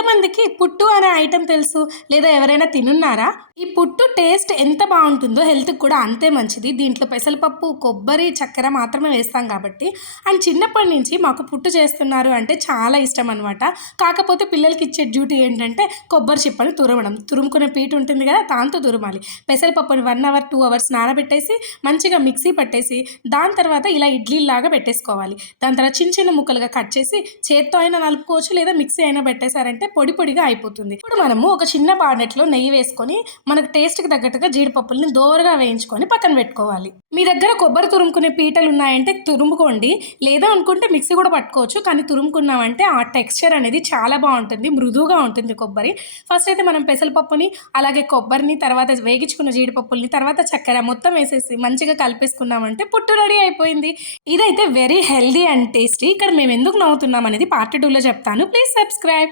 ఎంతమందికి పుట్టు అనే ఐటెం తెలుసు? లేదా ఎవరైనా తినున్నారా? ఈ పుట్టు టేస్ట్ ఎంత బావుంటుందో హెల్త్‌కి కూడా అంతే మంచిది. దీంట్లో పెసరపప్పు, కొబ్బరి, చక్కెర మాత్రమే వేస్తాం కాబట్టి అండ్ చిన్నప్పటి నుంచి మాకు పుట్టు చేస్తున్నారు అంటే చాలా ఇష్టమనమాట. కాకపోతే పిల్లలకిచ్చే డ్యూటీ ఏంటంటే కొబ్బరి చిప్పని తురమడం. తురుముకునే పీట ఉంటుంది గదా! దాంతో తురమాలి. పెసరపప్పుని 1 అవర్, 2 అవర్స్ నానబెట్టేసి మంచిగా మిక్సీ పట్టేసి దాని తర్వాత ఇలా ఇడ్లీలాగా పెట్టేసుకోవాలి. దాని తర్వాత చిన్న చిన్న ముక్కలుగా కట్ చేసి చేత్తో అయినా నలుపుకోవచ్చు లేదా మిక్సీ అయినా పెట్టేసారంటే పొడి పొడిగా అయిపోతుంది. ఇప్పుడు మనము ఒక చిన్న బాండెట్‌లో నెయ్యి వేసుకొని మనకు టేస్ట్‌కి తగ్గట్టుగా జీడిపప్పుల్ని దోరగా వేయించుకొని పక్కన పెట్టుకోవాలి. మీ దగ్గర కొబ్బరి తురుముకునే పీటలున్నాయంటే తురుముకోండి. లేదా అనుకుంటే మిక్సీ కూడా పట్టుకోవచ్చు. కానీ తురుముకున్నామంటే ఆ టెక్స్చర్ అనేది చాలా బావుంటుంది. మృదువుగా ఉంటుంది కొబ్బరి. ఫస్ట్ అయితే మనం పెసరపప్పుని, అలాగే కొబ్బరిని, తర్వాత వేగించుకున్న జీడిపప్పుల్ని, తర్వాత చక్కెర మొత్తం వేసేసి మంచిగా కలిపేసుకున్నామంటే పుట్టు రెడీ అయిపోయింది. ఇదైతే వెరీ హెల్తీ అండ్ టేస్టీ. ఇక్కడ మేమెందుకు నవ్వుతున్నాం అనేది పార్ట్ 2లో చెప్తాను. Please subscribe.